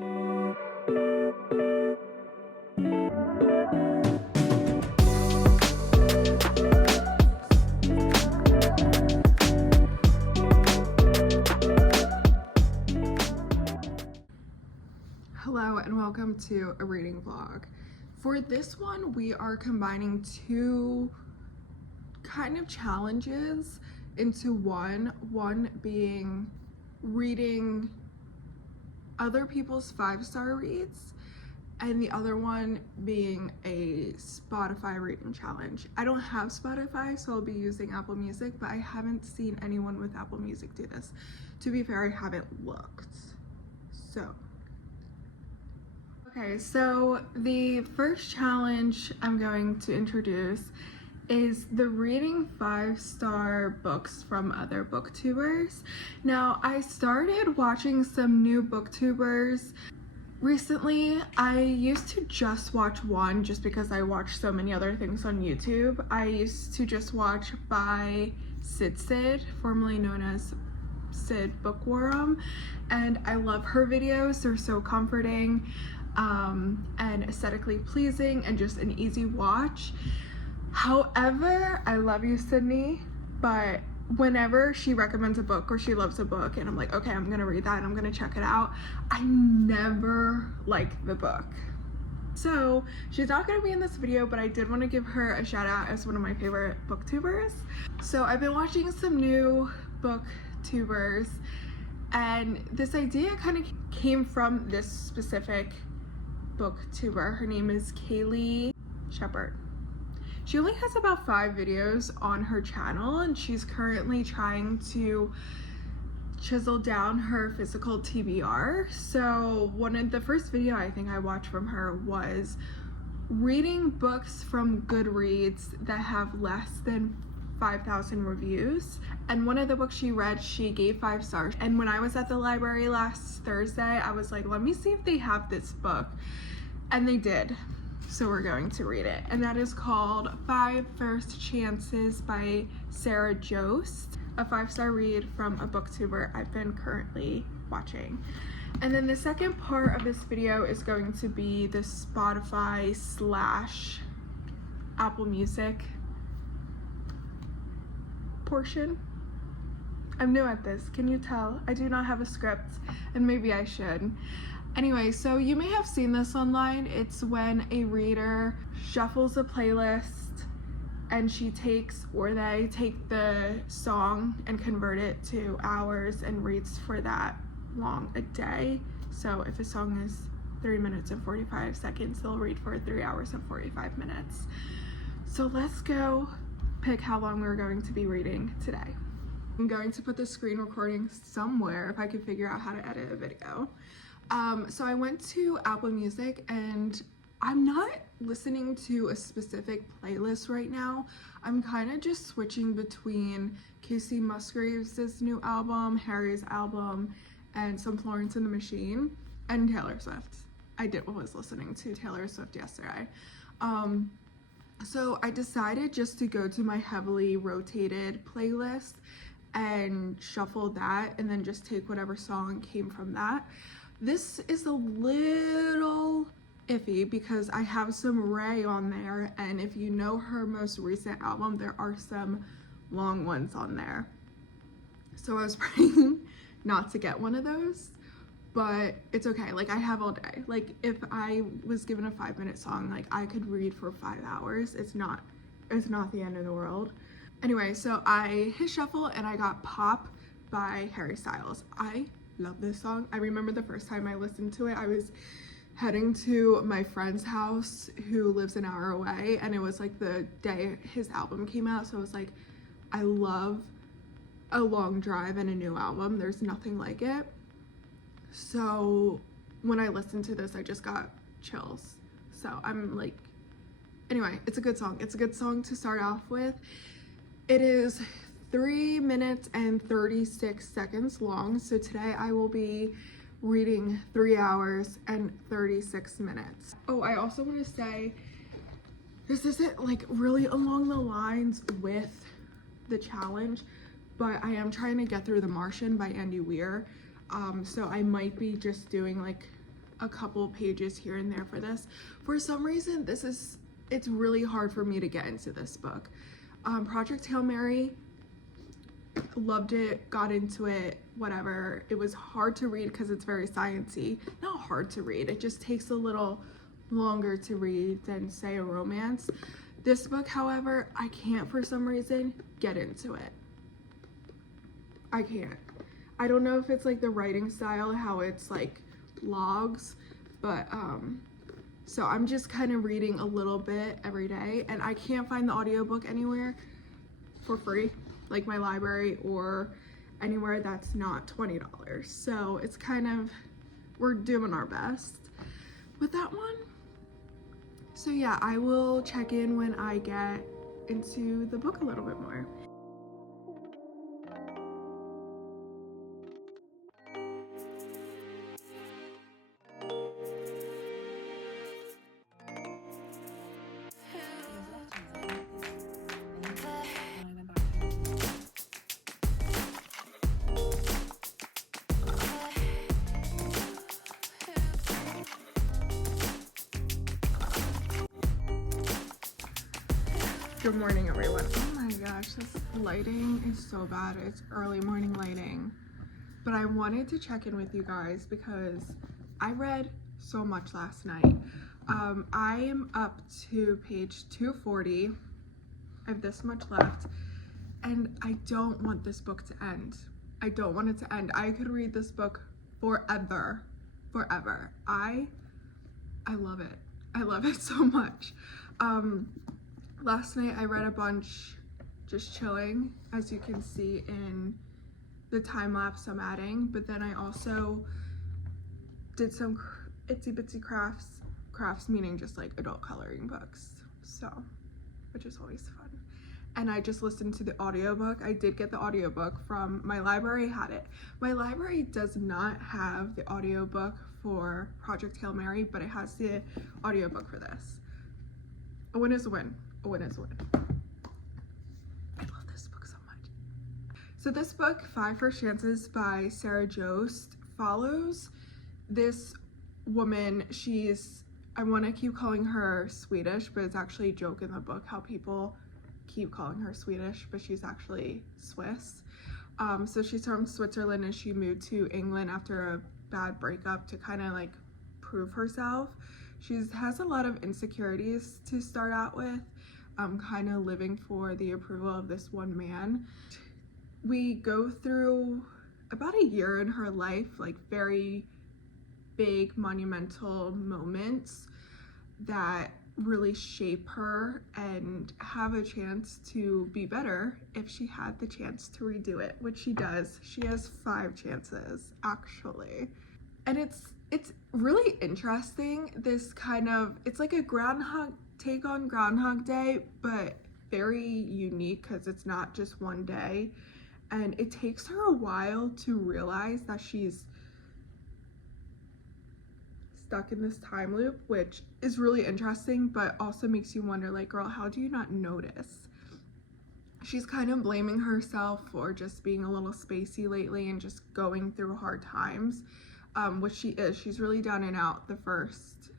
Hello and welcome to a reading vlog. For this one, we are combining two kind of challenges into one being reading other people's 5-star reads, and the other one being a Spotify reading challenge. I don't have Spotify, so I'll be using Apple Music, but I haven't seen anyone with Apple Music do this. To be fair, I haven't looked. Okay, so the first challenge I'm going to introduce is the reading 5-star books from other booktubers. Now, I started watching some new booktubers recently. I used to just watch one just because I watched so many other things on YouTube. I used to just watch by Sid, formerly known as Sid Bookworm, and I love her videos. They're so comforting and aesthetically pleasing and just an easy watch. However, I love you, Sydney, but whenever she recommends a book or she loves a book and I'm like, okay, I'm gonna read that and I'm gonna check it out, I never like the book. So she's not gonna be in this video, but I did want to give her a shout out as one of my favorite booktubers. So I've been watching some new booktubers, and this idea kind of came from this specific booktuber. Her name is Kaylee Shepherd. She only has about 5 videos on her channel, and she's currently trying to chisel down her physical TBR. So the first video I think I watched from her was reading books from Goodreads that have less than 5,000 reviews, and one of the books she read, she gave 5 stars. And when I was at the library last Thursday, I was like, let me see if they have this book, and they did. So we're going to read it, and that is called 5 First Chances by Sarah Jost, a 5-star read from a booktuber I've been currently watching. And then the second part of this video is going to be the Spotify / Apple Music portion. I'm new at this, can you tell? I do not have a script, and maybe I should. Anyway, so you may have seen this online. It's when a reader shuffles a playlist and they take the song and convert it to hours and reads for that long a day. So if a song is 3 minutes and 45 seconds, they'll read for 3 hours and 45 minutes. So let's go pick how long we're going to be reading today. I'm going to put the screen recording somewhere if I can figure out how to edit a video. So I went to Apple Music, and I'm not listening to a specific playlist right now. I'm kind of just switching between Casey Musgraves' new album, Harry's album, and some Florence and the Machine, and Taylor Swift. I was listening to Taylor Swift yesterday. So I decided just to go to my heavily rotated playlist and shuffle that, and then just take whatever song came from that. This is a little iffy because I have some Ray on there, and if you know her most recent album, there are some long ones on there. So I was praying not to get one of those, but it's okay. Like, I have all day. Like, if I was given a 5-minute song, like, I could read for 5 hours. It's not the end of the world. Anyway, so I hit shuffle and I got Pop by Harry Styles. I love this song. I remember the first time I listened to it, I was heading to my friend's house who lives an hour away, and it was like the day his album came out, so I was like, I love a long drive and a new album. There's nothing like it. So when I listened to this, I just got chills. So I'm like, anyway, it's a good song. It's a good song to start off with. It is 3 minutes and 36 seconds long. So today I will be reading 3 hours and 36 minutes. Oh, I also want to say, this isn't like really along the lines with the challenge, but I am trying to get through The Martian by Andy Weir. So I might be just doing like a couple pages here and there for this. For some reason, it's really hard for me to get into this book. Project Hail Mary, loved it, got into it, whatever. It was hard to read because it's very sciencey. Not hard to read, it just takes a little longer to read than, say, a romance. This book, however, I can't for some reason get into it. I can't. I don't know if it's like the writing style, how it's like logs, but so I'm just kind of reading a little bit every day, and I can't find the audiobook anywhere for free, like my library or anywhere that's not $20. So it's kind of, we're doing our best with that one. So yeah, I will check in when I get into the book a little bit more. Good morning, everyone. Oh my gosh, this lighting is so bad. It's early morning lighting. But I wanted to check in with you guys because I read so much last night. I am up to page 240. I have this much left, and I don't want this book to end. I don't want it to end. I could read this book forever. I love it. I love it so much. Last night I read a bunch just chilling, as you can see in the time lapse I'm adding, but then I also did some itsy bitsy crafts meaning just like adult coloring books, so, which is always fun. And I just listened to the audiobook. I did get the audiobook from my library, had it. My library does not have the audiobook for Project Hail Mary, but it has the audiobook for this. A win is a win. A win is a win. I love this book so much. So this book, 5 First Chances by Sarah Jost, follows this woman. I want to keep calling her Swedish, but it's actually a joke in the book how people keep calling her Swedish, but she's actually Swiss. So she's from Switzerland, and she moved to England after a bad breakup to kind of like prove herself. She has a lot of insecurities to start out with, kind of living for the approval of this one man. We go through about a year in her life, like very big monumental moments that really shape her and have a chance to be better if she had the chance to redo it, which she does. She has 5 chances actually, and it's really interesting. This kind of, it's like a take on Groundhog Day, but very unique because it's not just one day, and it takes her a while to realize that she's stuck in this time loop, which is really interesting, but also makes you wonder, like, girl, how do you not notice? She's kind of blaming herself for just being a little spacey lately and just going through hard times, which she is. She's really down and out the first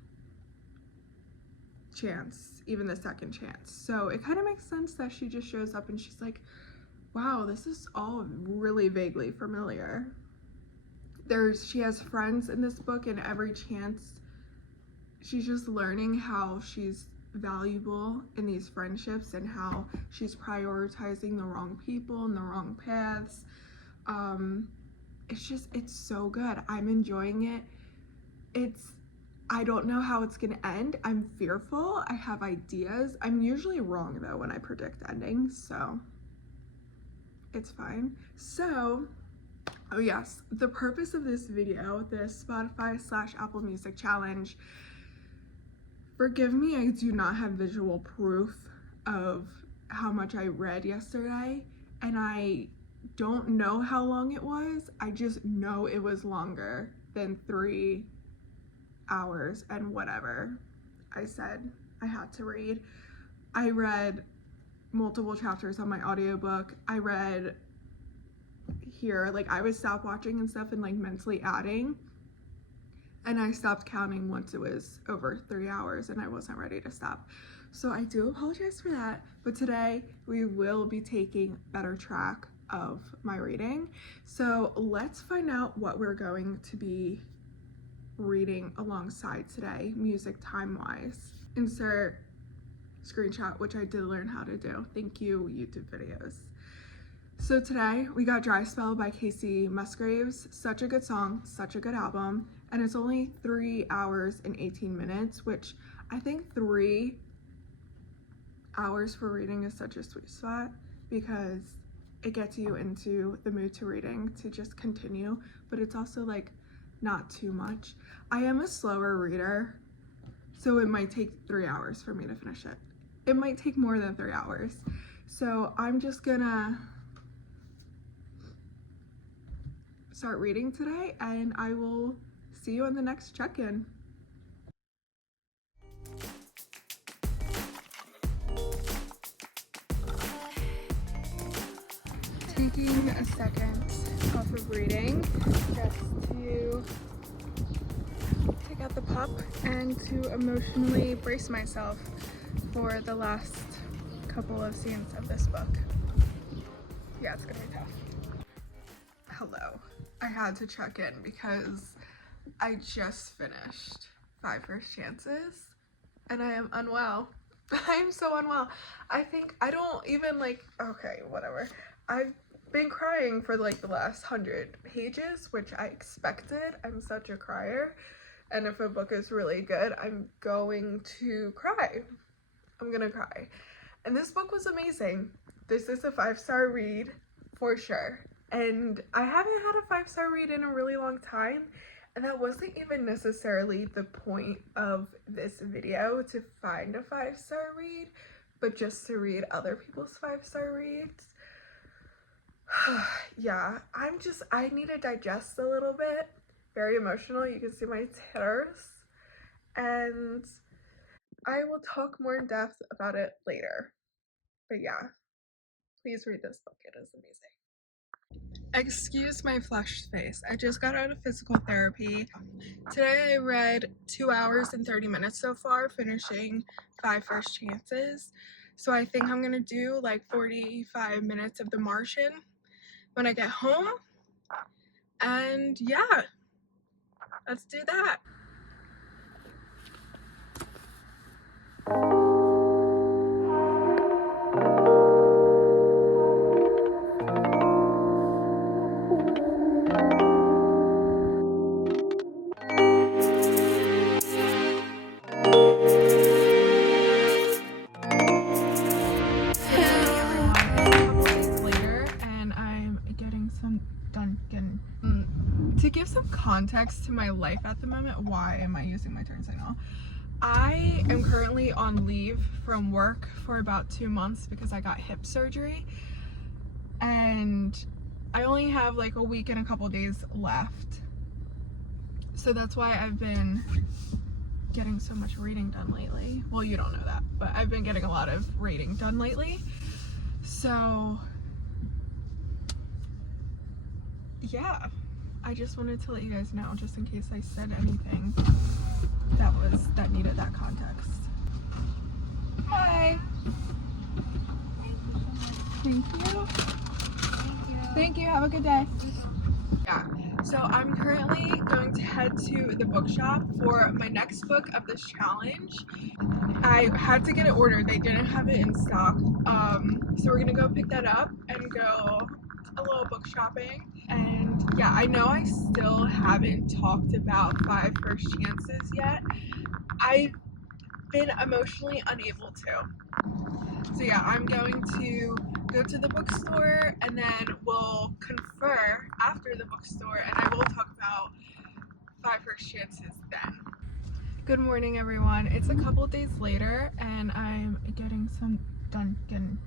chance, even the second chance. So it kind of makes sense that she just shows up and she's like, wow, this is all really vaguely familiar. She has friends in this book, and every chance she's just learning how she's valuable in these friendships and how she's prioritizing the wrong people and the wrong paths. It's so good. I'm enjoying it. I don't know how it's gonna end. I'm fearful. I have ideas. I'm usually wrong though when I predict endings, so it's fine. So, oh yes, the purpose of this video, this Spotify/Apple Music challenge, forgive me, I do not have visual proof of how much I read yesterday, and I don't know how long it was. I just know it was longer than 3 hours and whatever I said I had to read. I read multiple chapters on my audiobook. I read here, like I was stopwatching and stuff and like mentally adding, and I stopped counting once it was over 3 hours and I wasn't ready to stop. So I do apologize for that, but today we will be taking better track of my reading. So let's find out what we're going to be reading alongside today, music time wise. Insert screenshot, which I did learn how to do. Thank you, YouTube videos. So today we got Dry Spell by Casey Musgraves. Such a good song, such a good album, and it's only 3 hours and 18 minutes, which I think 3 hours for reading is such a sweet spot because it gets you into the mood to reading to just continue, but it's also like not too much. I am a slower reader, so it might take 3 hours for me to finish it. It might take more than 3 hours. So I'm just gonna start reading today and I will see you on the next check-in. Taking a second off of reading just to take out the pup and to emotionally brace myself for the last couple of scenes of this book. Yeah, it's gonna be tough. Hello. I had to check in because I just finished 5 First Chances and I am unwell. I am so unwell. I think I don't even okay, whatever. I've been crying for like the last 100 pages, which I expected. I'm such a crier. And if a book is really good, I'm going to cry. I'm gonna cry. And this book was amazing. This is a 5-star read for sure. And I haven't had a 5-star read in a really long time. And that wasn't even necessarily the point of this video, to find a 5-star read, but just to read other people's 5-star reads. Yeah, I need to digest a little bit. Very emotional. You can see my tears. And I will talk more in depth about it later. But yeah, please read this book. It is amazing. Excuse my flushed face. I just got out of physical therapy. Today I read 2 hours and 30 minutes so far, finishing 5 First Chances. So I think I'm gonna do like 45 minutes of The Martian when I get home. And yeah, let's do that. To give some context to my life at the moment, why am I using my turn signal? I am currently on leave from work for about 2 months because I got hip surgery, and I only have like a week and a couple days left. So that's why I've been getting so much reading done lately. Well, you don't know that, but I've been getting a lot of reading done lately. So yeah, I just wanted to let you guys know, just in case I said anything that needed that context. Hi. Thank you. Thank you. Have a good day. Yeah. So I'm currently going to head to the bookshop for my next book of this challenge. I had to get it ordered. They didn't have it in stock. So we're gonna go pick that up and go a little book shopping. And yeah, I know I still haven't talked about 5 First Chances yet. I've been emotionally unable to. So yeah, I'm going to go to the bookstore and then we'll confer after the bookstore, and I will talk about 5 First Chances then. Good morning, everyone. It's a couple days later and I'm getting some Dunkin'.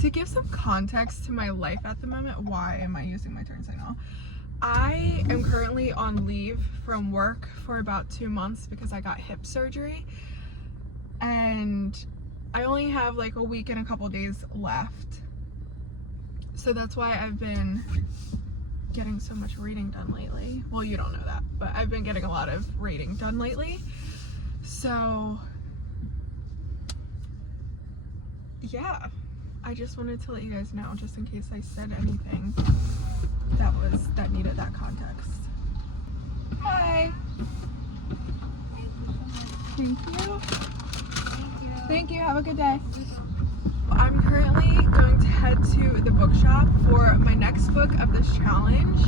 To give some context to my life at the moment, why am I using my turn signal? I am currently on leave from work for about 2 months because I got hip surgery, and I only have like a week and a couple days left. So that's why I've been getting so much reading done lately. Well, you don't know that, but I've been getting a lot of reading done lately. So yeah, I just wanted to let you guys know, just in case I said anything that needed that context. Hi. Thank you. Thank you. Have a good day. I'm currently going to head to the bookshop for my next book of this challenge.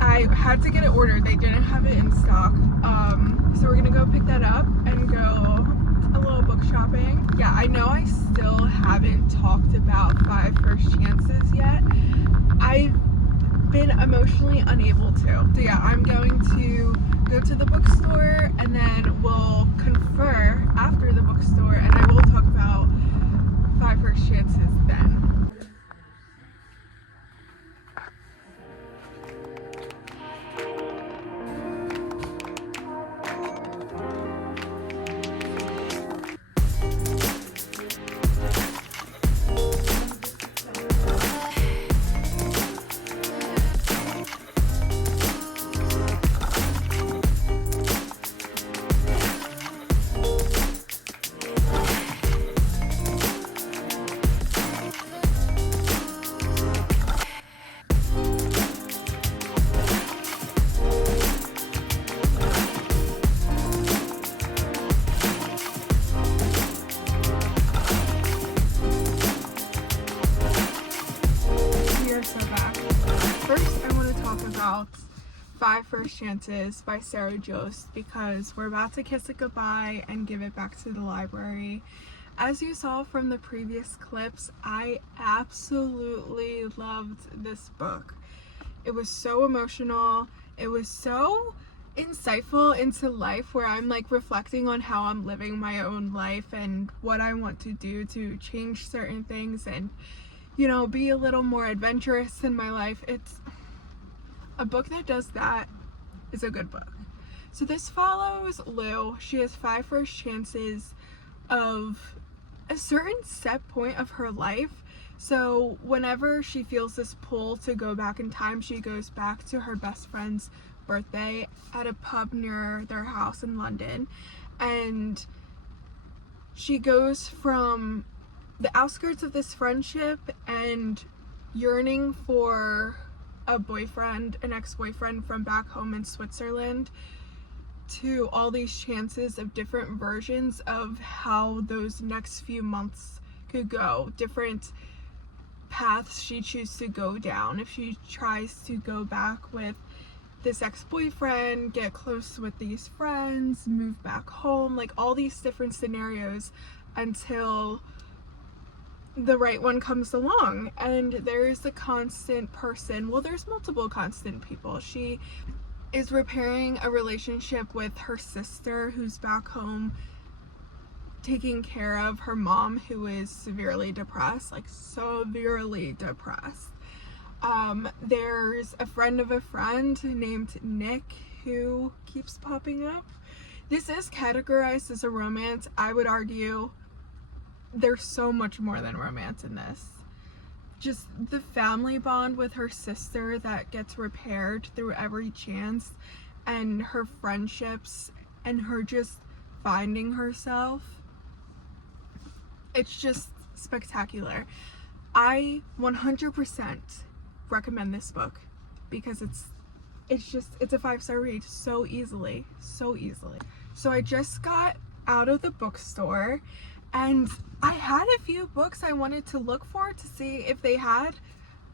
I had to get it ordered. They didn't have it in stock. So we're gonna go pick that up and go a little book shopping. Yeah, I know I still haven't talked about 5 First Chances yet. I've been emotionally unable to. So yeah, I'm going to go to the bookstore and then we'll confer after the bookstore, and I will talk about 5 First Chances then. First, I want to talk about 5 First Chances by Sarah Jost, because we're about to kiss it goodbye and give it back to the library. As you saw from the previous clips, I absolutely loved this book. It was so emotional. It was so insightful into life, where I'm like reflecting on how I'm living my own life and what I want to do to change certain things and, you know, be a little more adventurous in my life. It's a book that does that is a good book. So this follows Lou. She has 5 first chances of a certain set point of her life. So whenever she feels this pull to go back in time, she goes back to her best friend's birthday at a pub near their house in London, and she goes from the outskirts of this friendship and yearning for a boyfriend, an ex-boyfriend from back home in Switzerland, to all these chances of different versions of how those next few months could go, different paths she chooses to go down. If she tries to go back with this ex-boyfriend, get close with these friends, move back home, like all these different scenarios until the right one comes along. And there's a constant person, well, there's multiple constant people. She is repairing a relationship with her sister who's back home taking care of her mom, who is severely depressed, like severely depressed. There's a friend of a friend named Nick who keeps popping up. This is categorized as a romance. I would argue there's so much more than romance in this. Just the family bond with her sister that gets repaired through every chance, and her friendships, and her just finding herself. It's just spectacular. I 100% recommend this book because it's a 5-star read so easily. So I just got out of the bookstore, and I had a few books I wanted to look for to see if they had,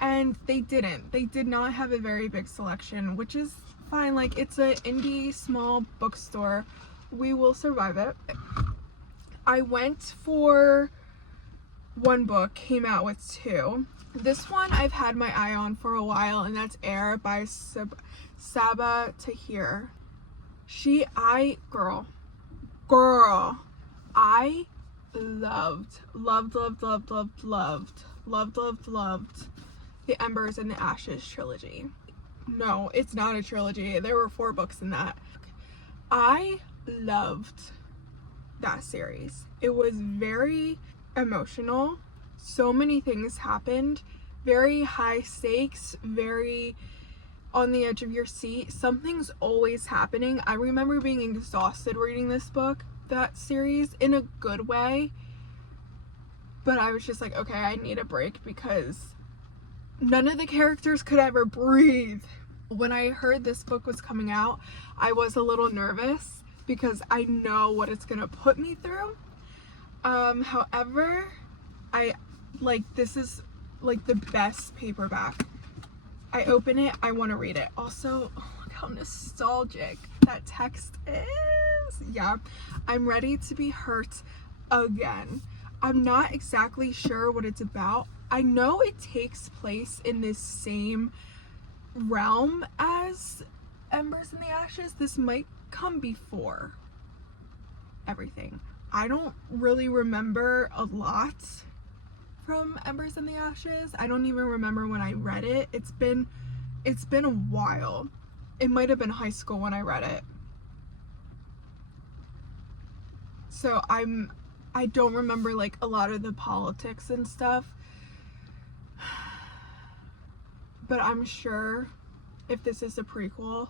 and they didn't. They did not have a very big selection, which is fine. Like, it's an indie small bookstore. We will survive it. I went for one book, came out with 2. This one I've had my eye on for a while, and that's Air by Sabaa Tahir. I loved the Embers and the Ashes trilogy. No, it's not a trilogy. There were 4 books in that. I loved that series. It was very emotional. So many things happened very high stakes, very on the edge of your seat. Something's always happening. I remember being exhausted reading this book, that series, in a good way, but I was just like, okay, I need a break because none of the characters could ever breathe. When I heard this book was coming out, I was a little nervous because I know what it's gonna put me through. However, this is like the best paperback. I open it, I want to read it. Also, oh, look how nostalgic that text is. Yeah, I'm ready to be hurt again. I'm not exactly sure what it's about. I know it takes place in this same realm as Embers in the Ashes. This might come before everything. I don't really remember a lot from Embers in the Ashes. I don't even remember when I read it. It's been a while. It might have been high school when I read it. So I don't remember like a lot of the politics and stuff. But I'm sure if this is a prequel,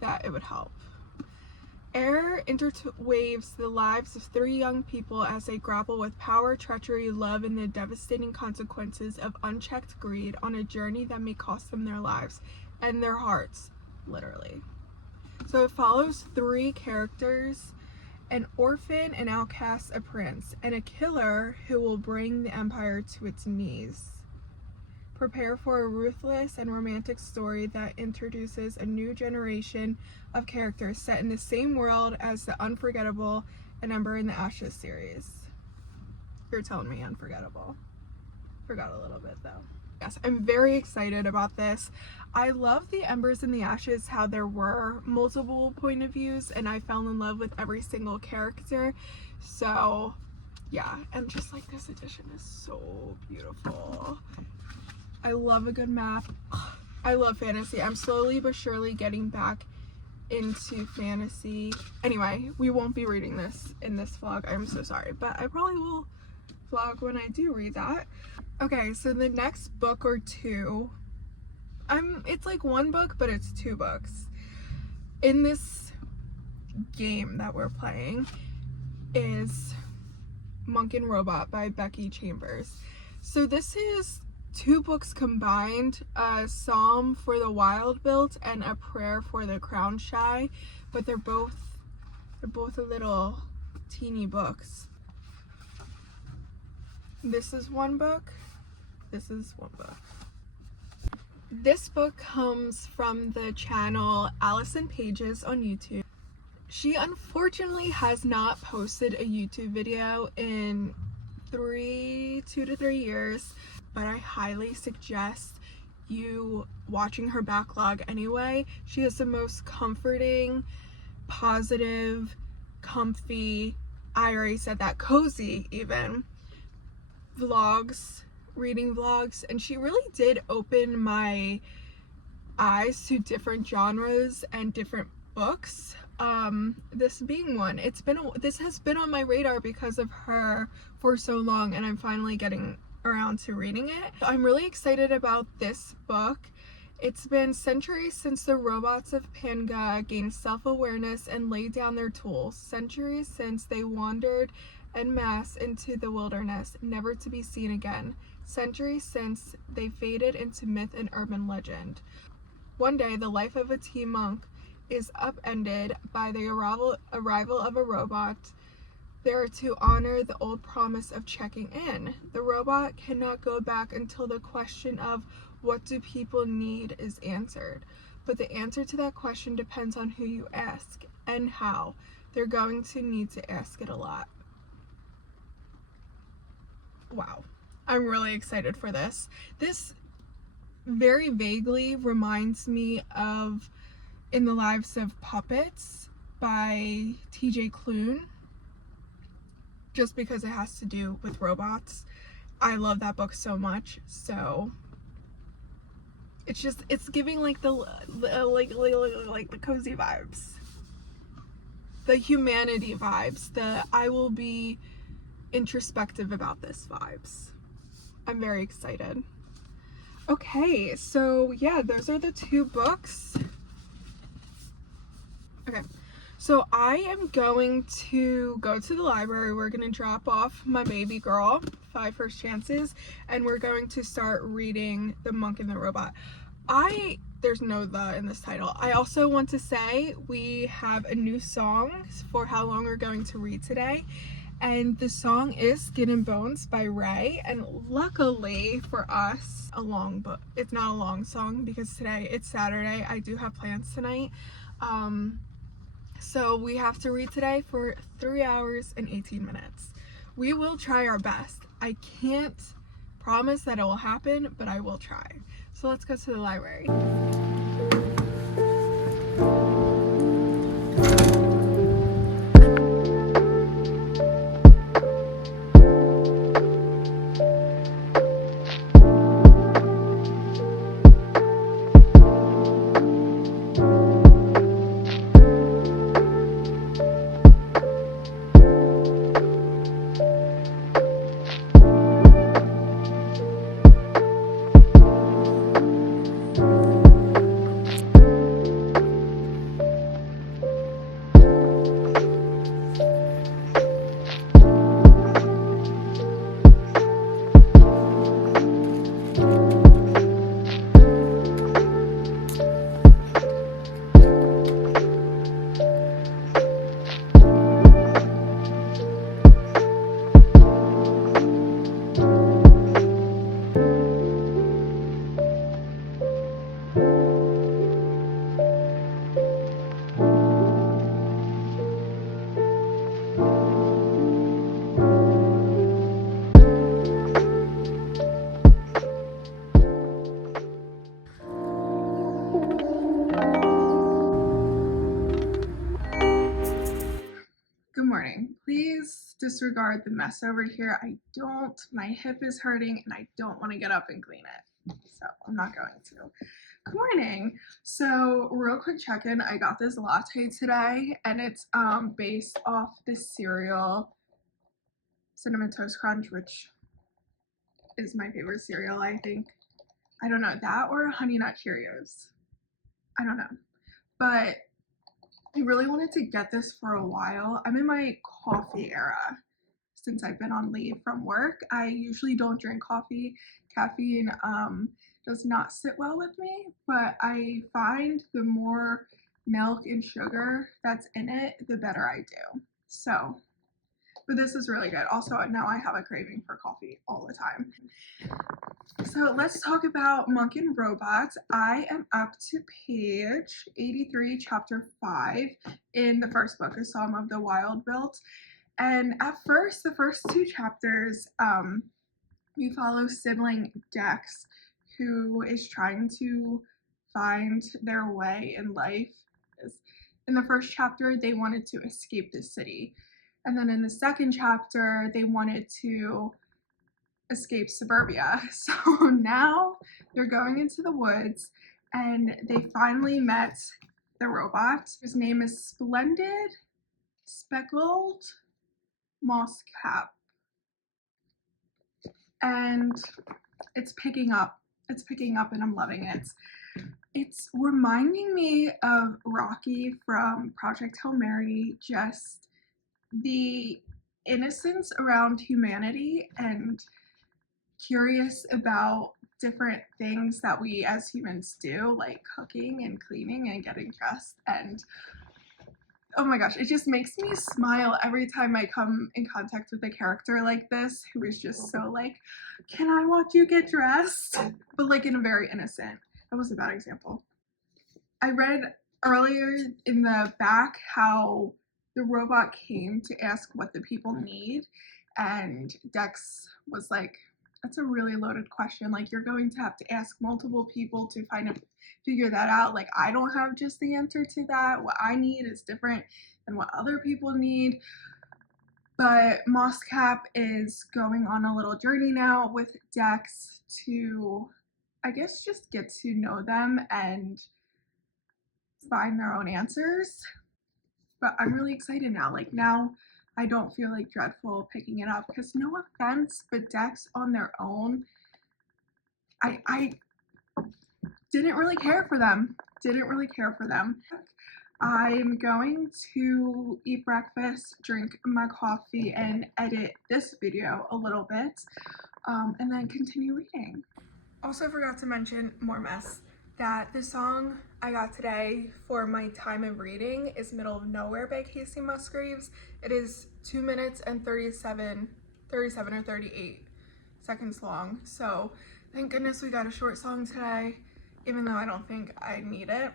that it would help. Air interwaves the lives of 3 young people as they grapple with power, treachery, love, and the devastating consequences of unchecked greed on a journey that may cost them their lives and their hearts, literally. So it follows 3 characters: an orphan, an outcast, a prince, and a killer who will bring the empire to its knees. Prepare for a ruthless and romantic story that introduces a new generation of characters set in the same world as the unforgettable and Ember in the Ashes series. You're telling me unforgettable. Forgot a little bit though. Yes, I'm very excited about this. I love the Embers in the Ashes, how there were multiple point of views and I fell in love with every single character. So yeah, and just like this edition is so beautiful. I love a good map. I love fantasy. I'm slowly but surely getting back into fantasy. Anyway, we won't be reading this in this vlog. I'm so sorry, but I probably will vlog when I do read that. Okay, so the next book or 2, it's like 1 book, but it's 2 books. In this game that we're playing is Monk and Robot by Becky Chambers. So this is 2 books combined, a Psalm for the Wild Built and a Prayer for the Crown Shy, but they're both a little teeny books. This is 1 book. This is 1 book. This book comes from the channel Allison Pages on YouTube. She unfortunately has not posted a YouTube video in 2 to 3 years, but I highly suggest you watching her backlog anyway. She has the most comforting, positive, comfy, I already said that, cozy even, vlogs, reading vlogs, and she really did open my eyes to different genres and different books. This being one. This has been on my radar because of her for so long, and I'm finally getting around to reading it. I'm really excited about this book. It's been centuries since the robots of Panga gained self-awareness and laid down their tools. Centuries since they wandered en masse into the wilderness, never to be seen again. Centuries since they faded into myth and urban legend. One day, the life of a teen monk is upended by the arrival of a robot there to honor the old promise of checking in. The robot cannot go back until the question of what do people need is answered. But the answer to that question depends on who you ask and how. They're going to need to ask it a lot. Wow. I'm really excited for this. This very vaguely reminds me of In the Lives of Puppets by TJ Klune, just because it has to do with robots. I love that book so much, so it's giving like the cozy vibes, the humanity vibes, the I will be introspective about this vibes. I'm very excited. Okay, so yeah, those are the two books. Okay, so I am going to go to the library. We're going to drop off my baby girl, 5 First Chances, and we're going to start reading The Monk and the Robot. There's no "the" in this title. I also want to say we have a new song for how long we're going to read today. And the song is Skin and Bones by Ray. And luckily for us, it's not a long song because today it's Saturday. I do have plans tonight. So we have to read today for 3 hours and 18 minutes. We will try our best. I can't promise that it will happen, but I will try. So let's go to the library. Good morning. Please disregard the mess over here. My hip is hurting and I don't want to get up and clean it. So I'm not going to. Good morning. So real quick check-in. I got this latte today and it's based off the cereal Cinnamon Toast Crunch, which is my favorite cereal, I think. I don't know, that or Honey Nut Cheerios. I don't know. But I really wanted to get this for a while. I'm in my coffee era since I've been on leave from work. I usually don't drink coffee. Caffeine does not sit well with me, but I find the more milk and sugar that's in it, the better I do. So, but this is really good. Also, now I have a craving for coffee all the time. So let's talk about Monk and Robots. I am up to page 83, chapter 5 in the first book, A Song of the Wild Built. And at first, the first 2 chapters, we follow sibling Dex, who is trying to find their way in life. In the first chapter, they wanted to escape the city. And then in the second chapter, they wanted to escape suburbia. So now they're going into the woods and they finally met the robot. His name is Splendid Speckled Moss Cap. And it's picking up and I'm loving it. It's reminding me of Rocky from Project Hail Mary, just the innocence around humanity and curious about different things that we as humans do, like cooking and cleaning and getting dressed. And oh my gosh, it just makes me smile every time I come in contact with a character like this who is just so like, can I watch you get dressed? But like in a very innocent. That was a bad example. I read earlier in the back how the robot came to ask what the people need, and Dex was like, that's a really loaded question. Like, you're going to have to ask multiple people to figure that out. Like, I don't have just the answer to that. What I need is different than what other people need. But Mosscap is going on a little journey now with Dex to, I guess, just get to know them and find their own answers. But I'm really excited now. Like, now I don't feel like dreadful picking it up because, no offense, but Dex on their own I didn't really care for them. I'm going to eat breakfast, drink my coffee, and edit this video a little bit, and then continue reading. Also forgot to mention, more mess, that the song I got today for my time of reading is Middle of Nowhere by Casey Musgraves. It is 2 minutes and 37 or 38 seconds long. So thank goodness we got a short song today, even though I don't think I need it.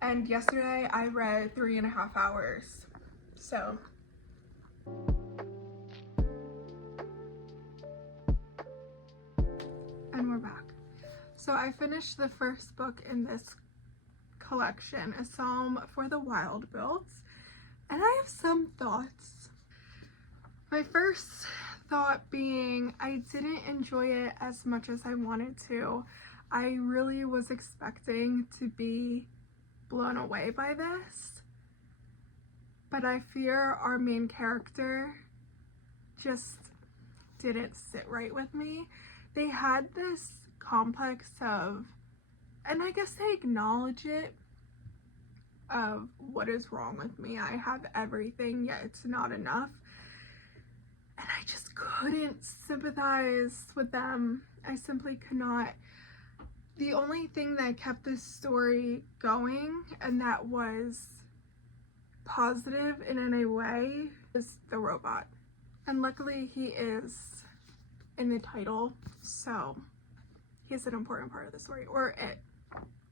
And yesterday I read 3.5 hours. So. And we're back. So I finished the first book in this collection, A Psalm for the Wild Built, and I have some thoughts. My first thought being I didn't enjoy it as much as I wanted to. I really was expecting to be blown away by this, but I fear our main character just didn't sit right with me. They had this complex of, and I guess they acknowledge it, of what is wrong with me. I have everything, yet it's not enough. And I just couldn't sympathize with them. I simply could not. The only thing that kept this story going, and that was positive in any way, is the robot. And luckily he is in the title, so he's an important part of the story, or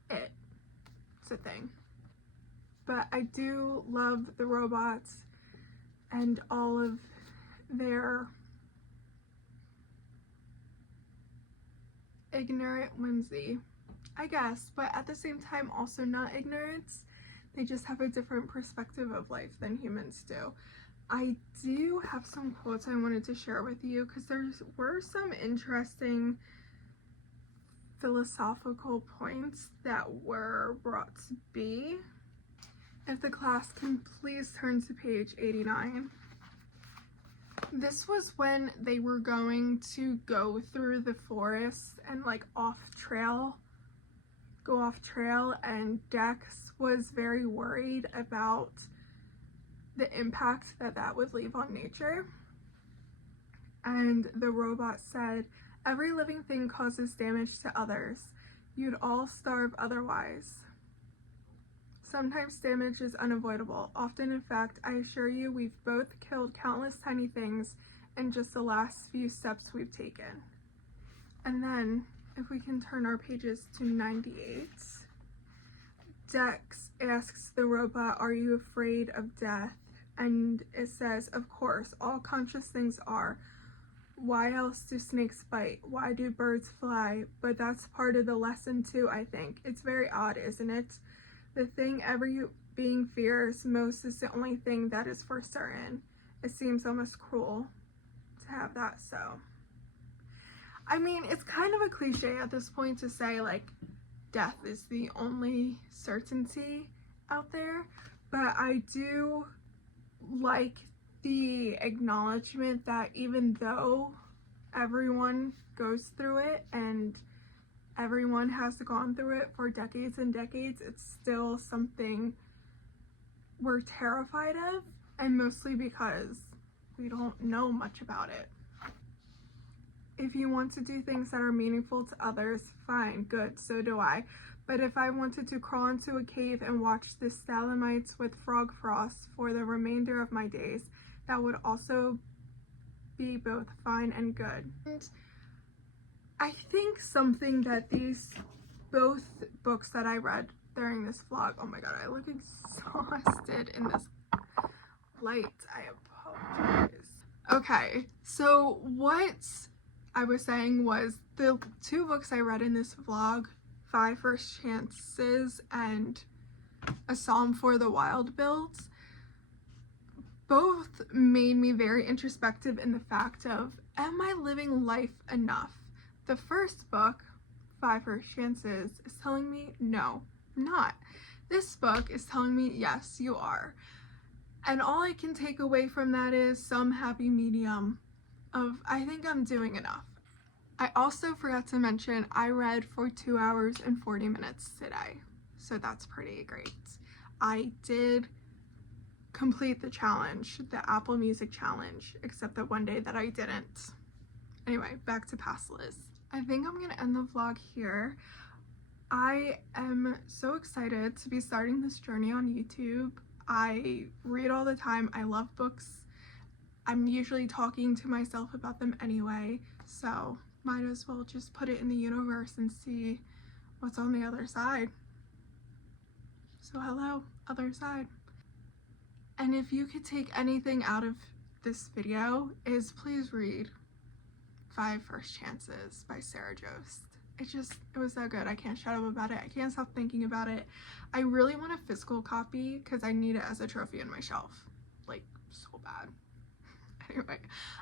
it's a thing. But I do love the robots and all of their ignorant whimsy, I guess, but at the same time also not ignorance. They just have a different perspective of life than humans do. I do have some quotes I wanted to share with you because there were some interesting philosophical points that were brought to be. If the class can please turn to page 89. This was when they were going to go through the forest and like go off trail, and Dex was very worried about the impact that would leave on nature. And the robot said, "Every living thing causes damage to others. You'd all starve otherwise. Sometimes damage is unavoidable. Often, in fact, I assure you, we've both killed countless tiny things in just the last few steps we've taken." And then, if we can turn our pages to 98, Dex asks the robot, "Are you afraid of death?" And it says, "Of course, all conscious things are. Why else do snakes bite? Why do birds fly? But that's part of the lesson too, I think. It's very odd, isn't it? The thing every being fears most is the only thing that is for certain. It seems almost cruel to have that so." I mean, it's kind of a cliche at this point to say, like, death is the only certainty out there, but I do like the acknowledgement that even though everyone goes through it and everyone has gone through it for decades and decades, it's still something we're terrified of, and mostly because we don't know much about it. If you want to do things that are meaningful to others, fine, good, so do I. But if I wanted to crawl into a cave and watch the stalagmites with frog frost for the remainder of my days, that would also be both fine and good. And I think something that both books that I read during this vlog, oh my god, I look exhausted in this light, I apologize. Okay, so what I was saying was the two books I read in this vlog, 5 First Chances and A Psalm for the Wild Built, both made me very introspective in the fact of, am I living life enough? The first book, 5 First Chances, is telling me, no, I'm not. This book is telling me, yes, you are. And all I can take away from that is some happy medium of, I think I'm doing enough. I also forgot to mention I read for 2 hours and 40 minutes today, so that's pretty great. I did complete the challenge, the Apple Music challenge, except that one day that I didn't. Anyway, back to Past Liz. I think I'm gonna end the vlog here. I am so excited to be starting this journey on YouTube. I read all the time. I love books. I'm usually talking to myself about them anyway, so might as well just put it in the universe and see what's on the other side. So hello, other side. And if you could take anything out of this video, is please read 5 First Chances by Sarah Jost. It was so good. I can't shut up about it. I can't stop thinking about it. I really want a physical copy because I need it as a trophy on my shelf. Like, so bad. Anyway,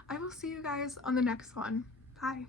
I will see you guys on the next one. Bye.